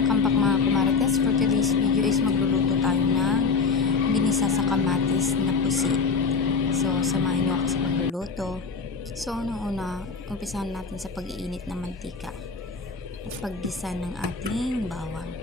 Welcome back mga kumarites. For today's video is magluluto tayo ng ginisa sa kamatis na pusit. So, samahin nyo ako sa pagluluto. So, una, umpisahan natin sa pag-iinit ng mantika at paggisa ng ating bawang.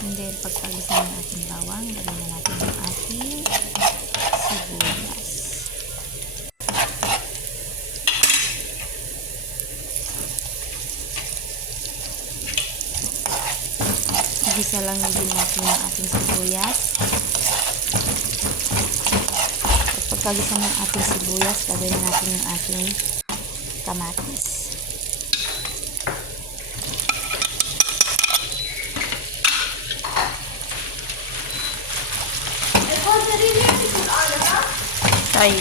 And then, pagpagisa ng ating bawang, lagyan na natin yung ating sibuyas. Igisa lang din natin yung ating sibuyas. At pagkagisa ng ating sibuyas, lagyan na natin yung ating kamatis. Sorry.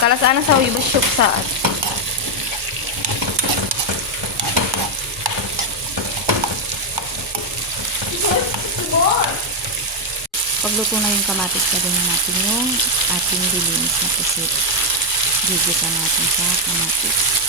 Kalas ana sa iba syuk saat. Pagluto na yung kamatis, lagyan na natin yung ating dilinis na pusit. Gigisa natin sa kamatis.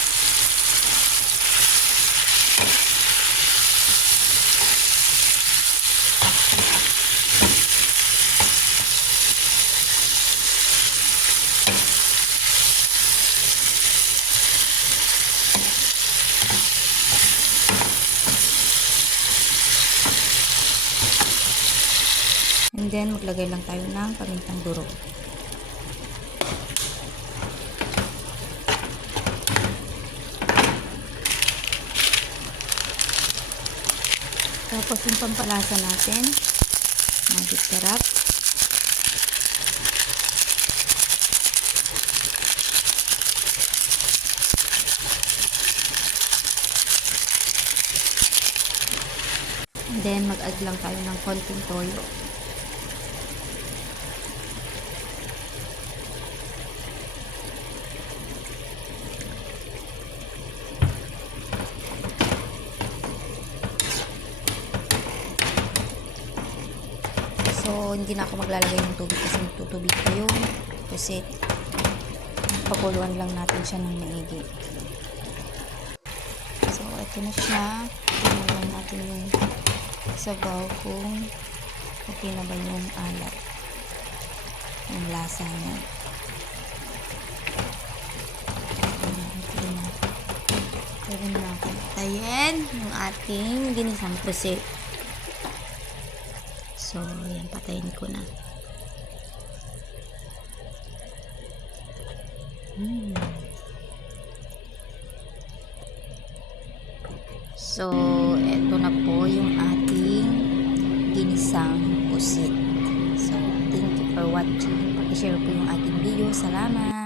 And then, maglagay lang tayo ng pamintang durog. Tapos, yung pampalasa natin, magic sarap. And then, mag-add lang tayo ng konting toyo. So, hindi na ako maglalagay ng tubig kasi magtutubig ko yung pusit. Pakuluan lang natin siya ng maigi. So, ito na siya. Tingnan lang natin yung sabaw kung okay na ba yung alat. Yung lasa niya. Pwede na natin tayin yung ating ginisang pusit. So, yan, patayin ko na. So, eto na po yung ating ginisang pusit. So, thank you for watching. Pag-share po yung ating video. Salamat!